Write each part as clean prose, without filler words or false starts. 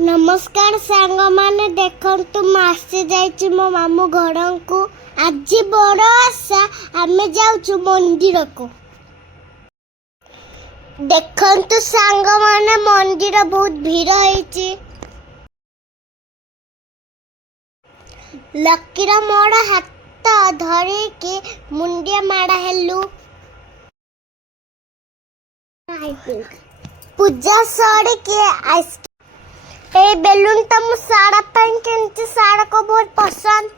नमस्कार सांग माने देखंतु मासे जाइछि मो मामू घर को आज बड़ आशा आमे जाउछु मंदिर को देखंतु सांग माने मंदिर बहुत भीड़ होइछि लकीरा मोड़ हाथ धरे के मुंडिया माड़ा हेलु पूजा सड़ी के आइस ए बेलून तो मु साड़ा पहन के साड़ा को बहुत पसंद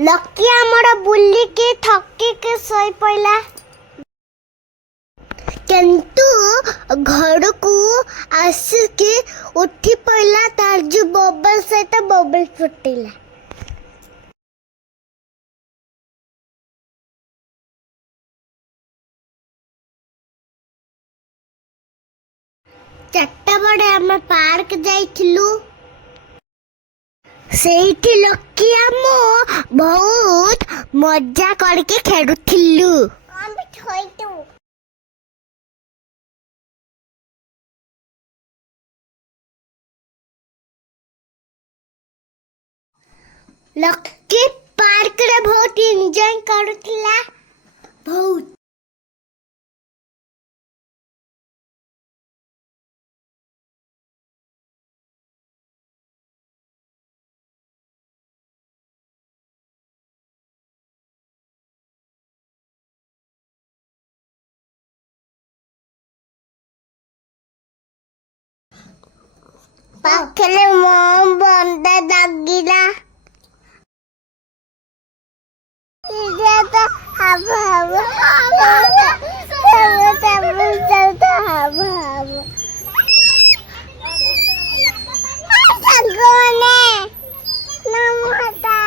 लकी हमर बुल्ली के थकी के सोई पइला किंतु घर को आस के उठी पइला तार जो बबल से तो बबल फुटिला चारटा बड़े आम पार्क जाइथिलु सेठी लकी आमो बहुत मजा करके खेलुथिलु हम भी छोइतु लकी पार्क रे बहुत एंजॉय करुथिला बहुत पाखले मम बंदा दागिला इजे तो हब हब तब हब हब संगोने नमता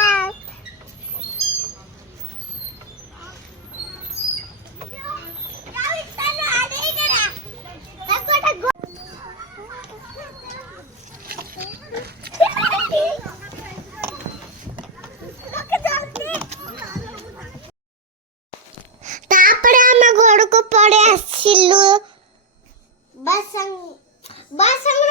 तापरे हम घर को पड़े आसिलु बस